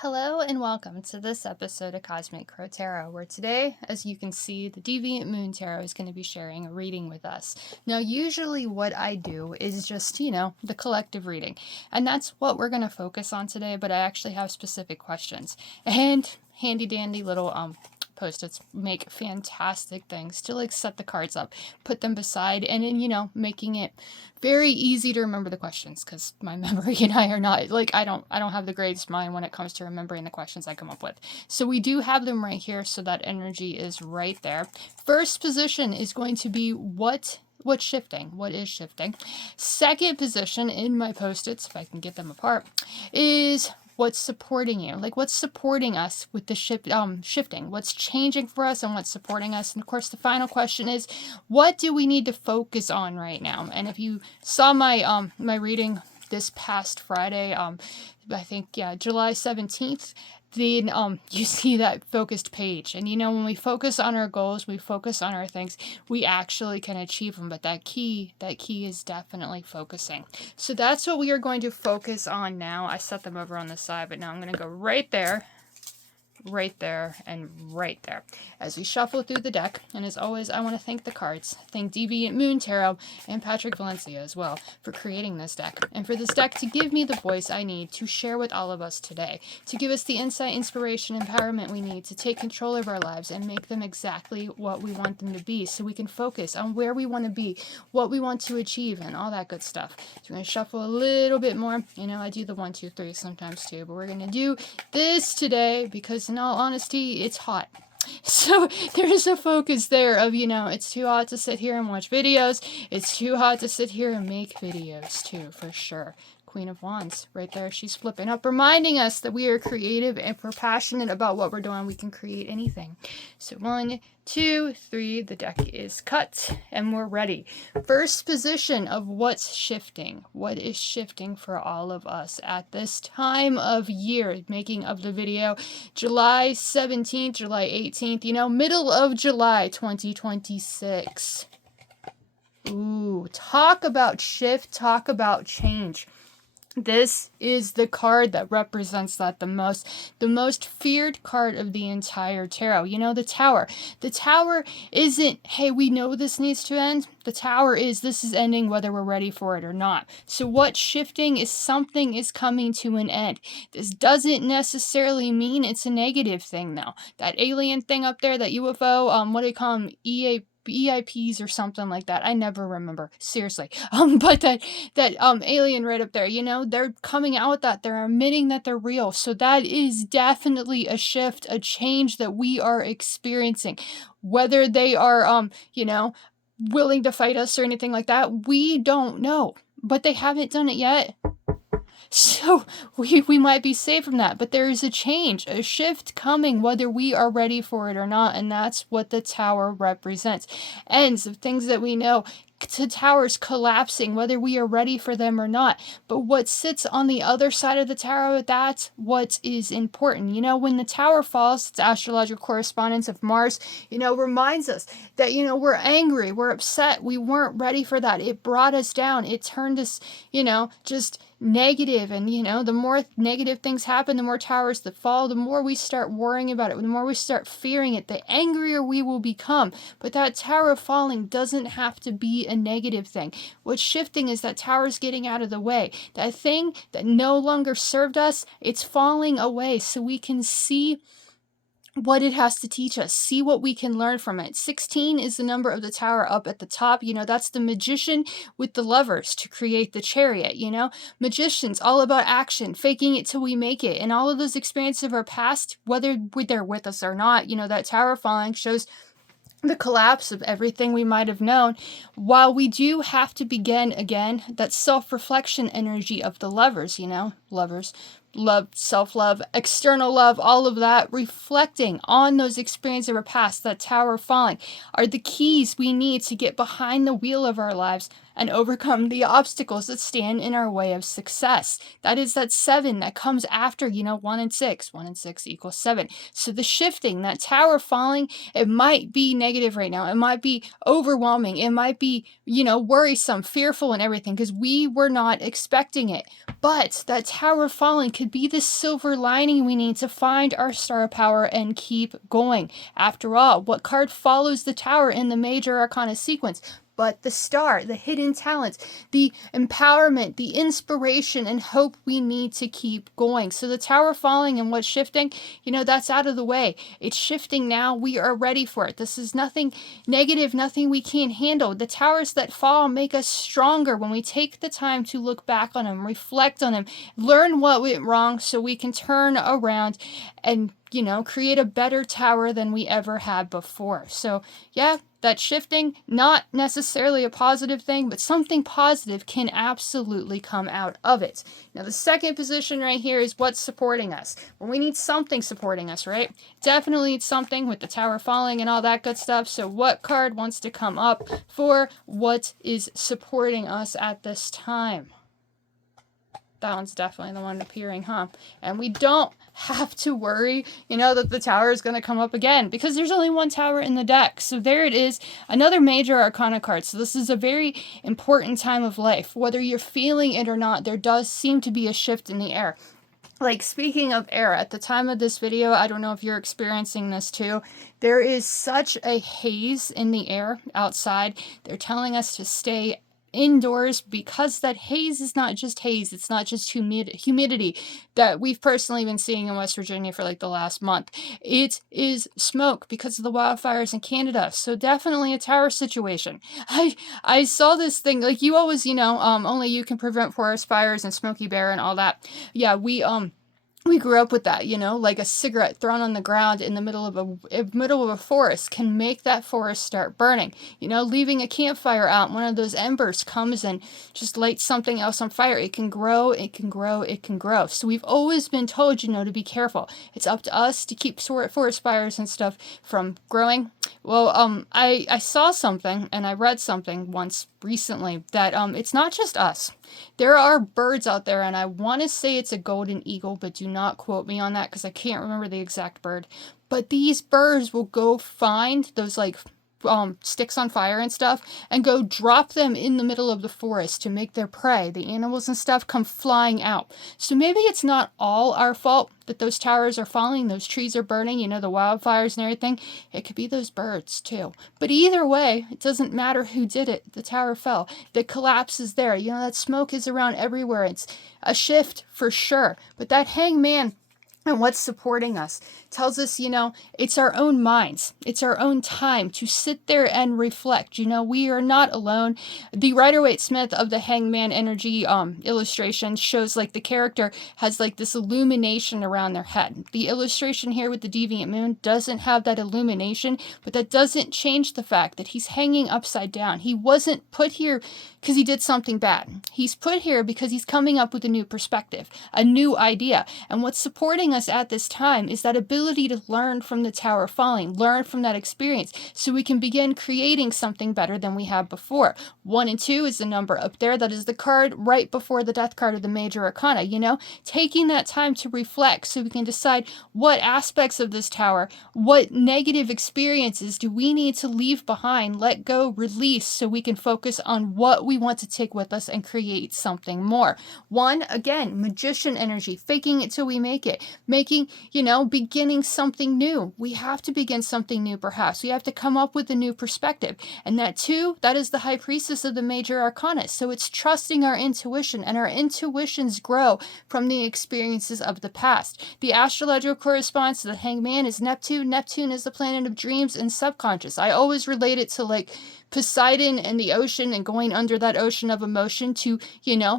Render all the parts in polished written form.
Hello and welcome to this episode of Cosmic Crow Tarot, where today, as you can see, the Deviant Moon Tarot is going to be sharing a reading with us. Now, usually what I do is just, the collective reading, and that's what we're going to focus on today, but I actually have specific questions. And handy dandy little post-its make fantastic things to set the cards up, put them beside, and then making it very easy to remember the questions, because my memory and I are not I don't have the greatest mind when it comes to remembering the questions I come up with. So we do have them right here, so that energy is right there. First position is going to be what's shifting, what is shifting. Second position in my post-its, if I can get them apart, is what's supporting you, what's supporting us with the shifting, what's changing for us and what's supporting us. And of course the final question is, what do we need to focus on right now? And if you saw my my reading this past Friday, I think July 17th, then you see that focused page. And when we focus on our goals, we focus on our things, we actually can achieve them. But that key is definitely focusing. So that's what we are going to focus on now. I set them over on the side, but now I'm going to go right there, and right there as we shuffle through the deck. And as always, I want to thank the cards, thank Deviant Moon Tarot and Patrick Valencia as well for creating this deck, and for this deck to give me the voice I need to share with all of us today, to give us the insight, inspiration, empowerment we need to take control of our lives and make them exactly what we want them to be, so we can focus on where we want to be, what we want to achieve, and all that good stuff. So we're going to shuffle a little bit more. I do the 1, 2, 3 sometimes too, but we're going to do this today because in all honesty, it's hot. So there's a focus there of, it's too hot to sit here and watch videos. It's too hot to sit here and make videos too, for sure. Queen of Wands right there. She's flipping up, reminding us that we are creative, and if we're passionate about what we're doing, we can create anything. So 1, 2, 3, the deck is cut and we're ready. First position of what's shifting. What is shifting for all of us at this time of year? Making of the video July 17th, July 18th, middle of July 2026. Ooh, talk about shift, talk about change. This is the card that represents that the most feared card of the entire tarot. The Tower. The Tower isn't, hey, we know this needs to end. The Tower is, this is ending whether we're ready for it or not. So what's shifting is something is coming to an end. This doesn't necessarily mean it's a negative thing, though. That alien thing up there, that UFO, what do you call them? EIPs or something like that. I never remember, seriously. But that alien right up there, they're coming out with that. They're admitting that they're real. So that is definitely a shift, a change that we are experiencing. Whether they are, willing to fight us or anything like that, we don't know. But they haven't done it yet. So we might be safe from that, but there is a change, a shift coming, whether we are ready for it or not, and that's what the Tower represents. Ends of things that we know, to towers collapsing, whether we are ready for them or not. But what sits on the other side of the tower, that's what is important. When the tower falls, it's astrological correspondence of Mars, reminds us that, we're angry, we're upset, we weren't ready for that. It brought us down. It turned us, just negative. And, the more negative things happen, the more towers that fall, the more we start worrying about it, the more we start fearing it, the angrier we will become. But that tower falling doesn't have to be a negative thing. What's shifting is that tower's getting out of the way. That thing that no longer served us, it's falling away, so we can see what it has to teach us, see what we can learn from it. 16 is the number of the tower up at the top. That's the magician with the levers to create the chariot. Magicians, all about action, faking it till we make it. And all of those experiences of our past, whether they're with us or not, that tower falling shows the collapse of everything we might have known. While we do have to begin again, that self-reflection energy of the lovers, lovers, love, self-love, external love, all of that, reflecting on those experiences of our past, that tower falling, are the keys we need to get behind the wheel of our lives and overcome the obstacles that stand in our way of success. That is that 7 that comes after, 1 and 6. 1 and 6 equals 7. So the shifting, that tower falling, it might be negative right now. It might be overwhelming. It might be, worrisome, fearful, and everything because we were not expecting it. But that tower falling could be the silver lining we need to find our star power and keep going. After all, what card follows the tower in the major arcana sequence but the star, the hidden talents, the empowerment, the inspiration and hope we need to keep going. So the tower falling and what's shifting, that's out of the way. It's shifting now. We are ready for it. This is nothing negative, nothing we can't handle. The towers that fall make us stronger when we take the time to look back on them, reflect on them, learn what went wrong so we can turn around and create a better tower than we ever had before. So yeah, that shifting, not necessarily a positive thing, but something positive can absolutely come out of it. Now, the second position right here is what's supporting us. Well, we need something supporting us, right? Definitely need something with the tower falling and all that good stuff. So what card wants to come up for what is supporting us at this time? That one's definitely the one appearing, huh? And we don't have to worry, that the tower is going to come up again because there's only one tower in the deck. So there it is, another major arcana card. So this is a very important time of life. Whether you're feeling it or not, there does seem to be a shift in the air. Like, speaking of air, at the time of this video, I don't know if you're experiencing this too, there is such a haze in the air outside. They're telling us to stay indoors because that haze is not just haze, it's not just humidity that we've personally been seeing in West Virginia for like the last month. It is smoke because of the wildfires in Canada. So definitely a tower situation. I saw this thing, like, you always, only you can prevent forest fires and Smokey Bear and all that. Yeah, we grew up with that, like a cigarette thrown on the ground in the middle of a forest can make that forest start burning. Leaving a campfire out, one of those embers comes and just lights something else on fire. It can grow, it can grow, it can grow. So we've always been told, to be careful. It's up to us to keep forest fires and stuff from growing. Well, I saw something and I read something once recently that it's not just us. There are birds out there, and I want to say it's a golden eagle, but do not quote me on that because I can't remember the exact bird. But these birds will go find those sticks on fire and stuff and go drop them in the middle of the forest to make their prey, the animals and stuff, come flying out. So maybe it's not all our fault that those towers are falling, those trees are burning, the wildfires and everything. It could be those birds too. But either way, it doesn't matter who did it. The tower fell. The collapse is there. That smoke is around everywhere. It's a shift for sure. But that hangman and what's supporting us tells us, it's our own minds. It's our own time to sit there and reflect. We are not alone. The Rider-Waite-Smith of the Hangman energy illustration shows the character has this illumination around their head. The illustration here with the Deviant Moon doesn't have that illumination, but that doesn't change the fact that he's hanging upside down. He wasn't put here because he did something bad. He's put here because he's coming up with a new perspective, a new idea. And what's supporting us at this time is that ability to learn from the tower falling, learn from that experience, so we can begin creating something better than we have before. 1 and 2 is the number up there. That is the card right before the death card of the major arcana, taking that time to reflect so we can decide what aspects of this tower, what negative experiences do we need to leave behind, let go, release, so we can focus on what we want to take with us and create something more. 1, again, magician energy, faking it till we make it, beginning something new. We have to begin something new, perhaps. We have to come up with a new perspective. And that 2, that is the high priestess of the major arcana. So it's trusting our intuition, and our intuitions grow from the experiences of the past. The astrological correspondence to the hangman is Neptune. Neptune is the planet of dreams and subconscious. I always relate it to Poseidon and the ocean and going under that ocean of emotion to,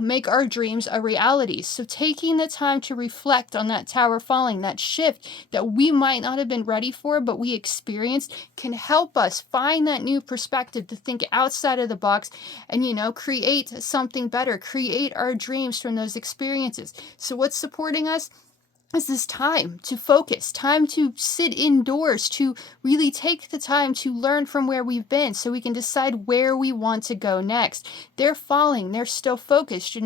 make our dreams a reality. So taking the time to reflect on that tower falling, that shift that we might not have been ready for, but we experienced, can help us find that new perspective to think outside of the box and, create something better, create our dreams from those experiences. So what's supporting us? is this time to focus, time to sit indoors, to really take the time to learn from where we've been so we can decide where we want to go next. They're falling, they're still focused,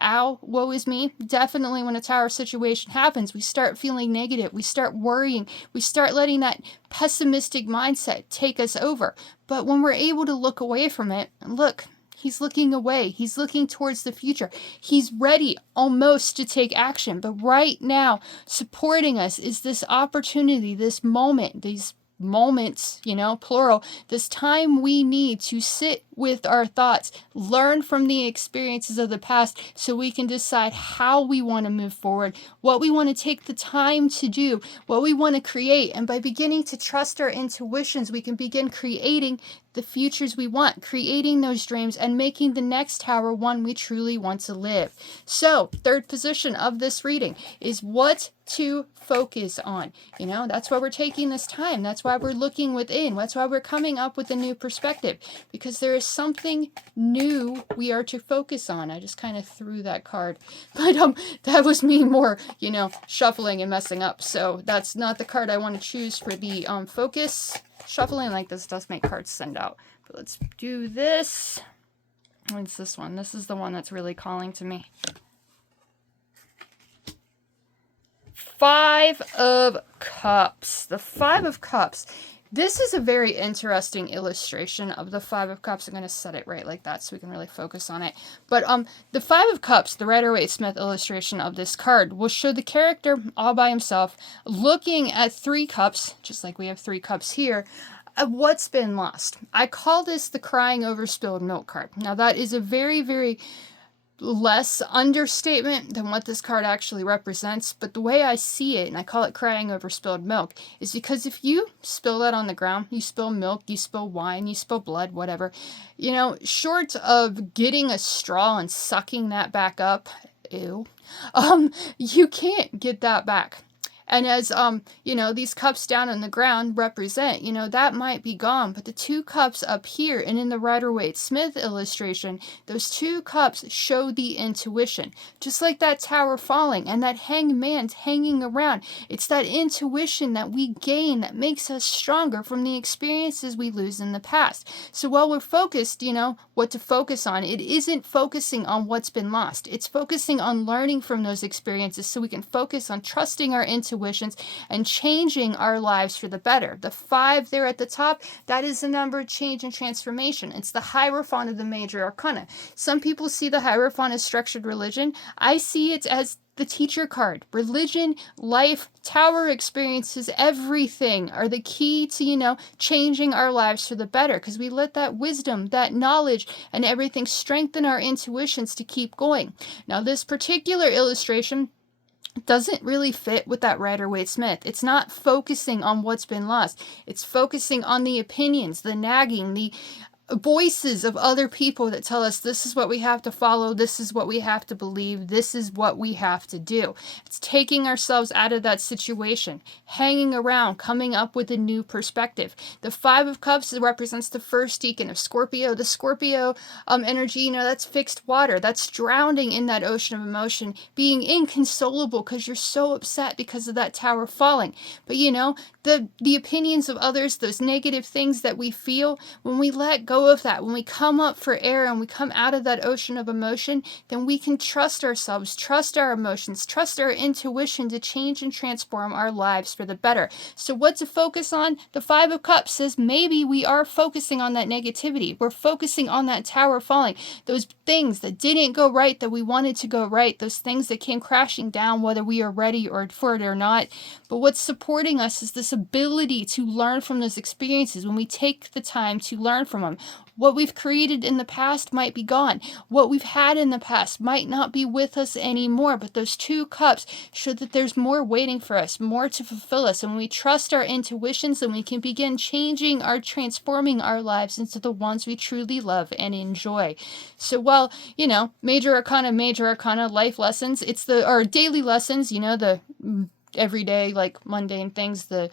Ow, woe is me. Definitely when a tower situation happens, we start feeling negative, we start worrying, we start letting that pessimistic mindset take us over. But when we're able to look away from it, and look, he's looking away. He's looking towards the future. He's ready almost to take action. But right now, supporting us is this opportunity, this moment, these moments, plural, this time we need to sit with our thoughts, learn from the experiences of the past so we can decide how we want to move forward, what we want to take the time to do, what we want to create. And by beginning to trust our intuitions, we can begin creating the futures we want, creating those dreams and making the next tower one we truly want to live. So, third position of this reading is what to focus on. That's why we're taking this time. That's why we're looking within. That's why we're coming up with a new perspective, because there is something new we are to focus on. I just kind of threw that card, but that was me more, shuffling and messing up. So that's not the card I want to choose for the focus. Shuffling like this does make cards send out. But let's do this. What's this one? This is the one that's really calling to me. 5 of Cups. The 5 of Cups. This is a very interesting illustration of the 5 of Cups. I'm going to set it right like that so we can really focus on it. But the 5 of Cups, the Rider-Waite-Smith illustration of this card, will show the character all by himself looking at 3 cups, just like we have 3 cups here, of what's been lost. I call this the crying over spilled milk card. Now that is a very, very less understatement than what this card actually represents, but the way I see it, and I call it crying over spilled milk, is because if you spill that on the ground, you spill milk, you spill wine, you spill blood, whatever, short of getting a straw and sucking that back up, ew, you can't get that back. And as, these cups down on the ground represent, that might be gone. But the 2 cups up here and in the Rider-Waite-Smith illustration, those 2 cups show the intuition. Just like that tower falling and that hanged man's hanging around. It's that intuition that we gain that makes us stronger from the experiences we lose in the past. So while we're focused, what to focus on, it isn't focusing on what's been lost. It's focusing on learning from those experiences so we can focus on trusting our intuitions and changing our lives for the better. The 5 there at the top, that is the number of change and transformation. It's the Hierophant of the major arcana. Some people see the Hierophant as structured religion. I see it as the teacher card. Religion, life, tower experiences, everything are the key to, changing our lives for the better, because we let that wisdom, that knowledge, and everything strengthen our intuitions to keep going. Now, this particular illustration doesn't really fit with that Rider-Waite-Smith. It's not focusing on what's been lost. It's focusing on the opinions, the nagging, the voices of other people that tell us this is what we have to follow, this is what we have to believe, this is what we have to do. It's taking ourselves out of that situation, hanging around, coming up with a new perspective. The 5 of Cups represents the first decan of Scorpio. The Scorpio energy, that's fixed water. That's drowning in that ocean of emotion, being inconsolable because you're so upset because of that tower falling. But the opinions of others, those negative things that we feel, when we let go of that, when we come up for air and we come out of that ocean of emotion, then we can trust ourselves, trust our emotions, trust our intuition to change and transform our lives for the better. So what to focus on? The 5 of Cups says maybe we are focusing on that negativity. We're focusing on that tower falling, those things that didn't go right that we wanted to go right, those things that came crashing down whether we are ready for it or not. But what's supporting us is this ability to learn from those experiences when we take the time to learn from them. What we've created in the past might be gone. What we've had in the past might not be with us anymore, but those 2 cups show that there's more waiting for us, more to fulfill us. And when we trust our intuitions, then we can begin changing or transforming our lives into the ones we truly love and enjoy. So while, major arcana, life lessons, it's our daily lessons, the everyday, like mundane things, the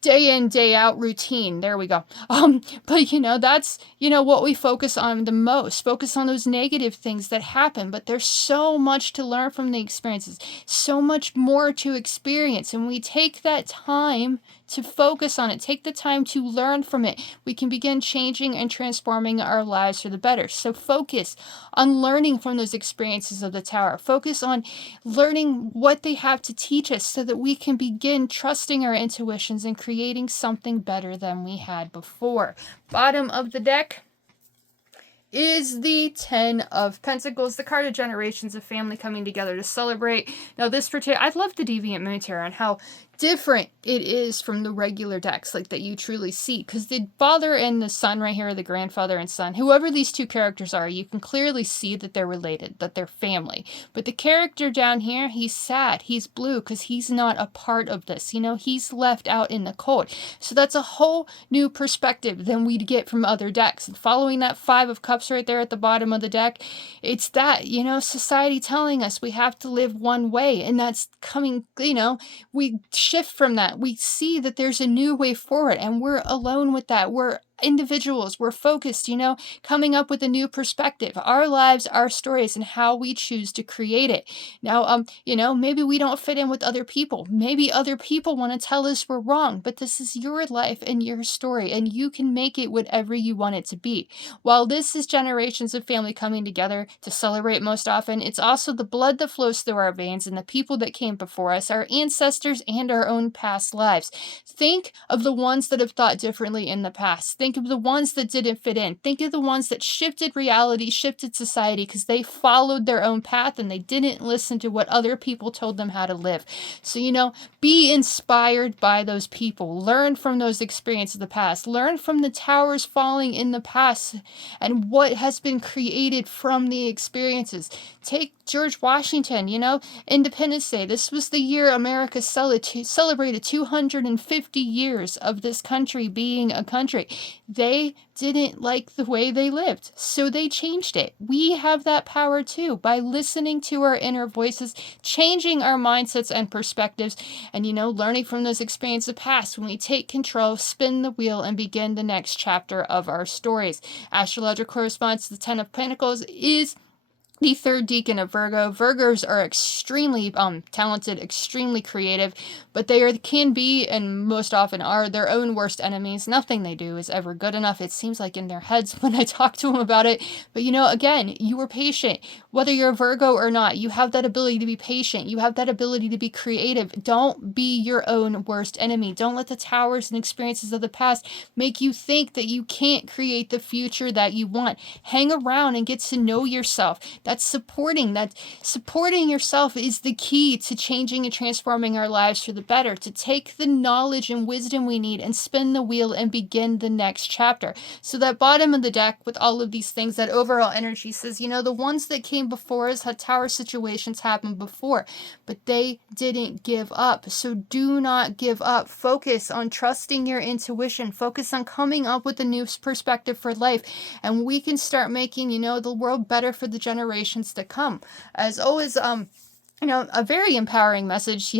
day in, day out routine. There we go. But that's, what we focus on the most. Focus on those negative things that happen, but there's so much to learn from the experiences, so much more to experience. And we take that time to focus on it, take the time to learn from it, we can begin changing and transforming our lives for the better. So focus on learning from those experiences of the tower. Focus on learning what they have to teach us so that we can begin trusting our intuitions and creating something better than we had before. Bottom of the deck is the 10 of Pentacles, the card of generations of family coming together to celebrate. Now this particular, I love the Deviant Moon Tarot and how different it is from the regular decks like that you truly see, because the father and the son right here, the grandfather and son, whoever these two characters are, you can clearly see that they're related, that they're family. But the character down here, he's sad, he's blue because he's not a part of this, he's left out in the cold. So that's a whole new perspective than we'd get from other decks. And following that 5 of Cups right there at the bottom of the deck, it's that, society telling us we have to live one way, and that's coming, we shift from that. We see that there's a new way forward, and we're alone with that. We're individuals, we're focused, coming up with a new perspective, our lives, our stories, and how we choose to create it. Now, maybe we don't fit in with other people. Maybe other people want to tell us we're wrong, but this is your life and your story, and you can make it whatever you want it to be. While this is generations of family coming together to celebrate most often, it's also the blood that flows through our veins and the people that came before us, our ancestors and our own past lives. Think of the ones that have thought differently in the past. Think of the ones that didn't fit in. Think of the ones that shifted reality, shifted society, because they followed their own path and they didn't listen to what other people told them how to live. So, be inspired by those people. Learn from those experiences of the past. Learn from the towers falling in the past and what has been created from the experiences. Take George Washington, Independence Day. This was the year America celebrated 250 years of this country being a country. They didn't like the way they lived, so they changed it. We have that power too by listening to our inner voices, changing our mindsets and perspectives, and learning from those experiences of the past. When we take control, spin the wheel, and begin the next chapter of our stories. Astrological correspondence to the 10 of Pentacles is the 3rd decan of Virgo. Virgos are extremely talented, extremely creative, but they can be, and most often are, their own worst enemies. Nothing they do is ever good enough, it seems like, in their heads when I talk to them about it. But again, you are patient. Whether you're a Virgo or not, you have that ability to be patient. You have that ability to be creative. Don't be your own worst enemy. Don't let the towers and experiences of the past make you think that you can't create the future that you want. Hang around and get to know yourself. Supporting yourself is the key to changing and transforming our lives for the better, to take the knowledge and wisdom we need and spin the wheel and begin the next chapter. So that bottom of the deck with all of these things, that overall energy says, the ones that came before us had tower situations happen before, but they didn't give up. So do not give up. Focus on trusting your intuition. Focus on coming up with a new perspective for life, and we can start making, the world better for the generations to come. As always, a very empowering message,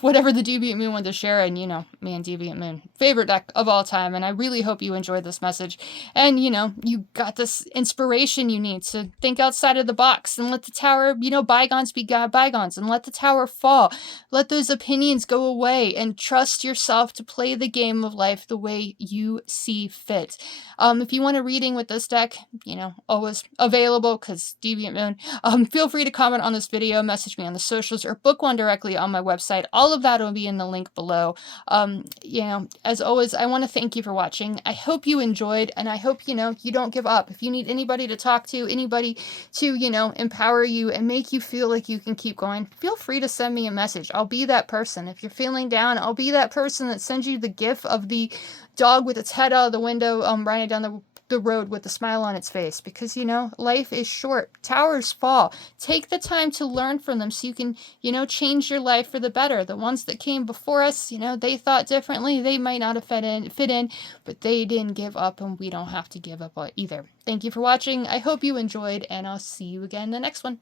whatever the Deviant Moon wanted to share, and, me and Deviant Moon, favorite deck of all time, and I really hope you enjoyed this message, and, you got this inspiration you need to think outside of the box, and let the tower, bygones be bygones, and let the tower fall. Let those opinions go away, and trust yourself to play the game of life the way you see fit. If you want a reading with this deck, always available, because Deviant Moon, feel free to comment on this video, message me on the socials, or book one directly on my website. All of that will be in the link below. As always, I want to thank you for watching. I hope you enjoyed, and I hope, you don't give up. If you need anybody to talk to, anybody to, empower you and make you feel like you can keep going, feel free to send me a message. I'll be that person. If you're feeling down, I'll be that person that sends you the gif of the dog with its head out of the window, riding down the road with a smile on its face, because life is short. Towers fall. Take the time to learn from them so you can change your life for the better. The ones that came before us, they thought differently. They might not have fit in, but they didn't give up, and we don't have to give up either. Thank you for watching. I hope you enjoyed, and I'll see you again in the next one.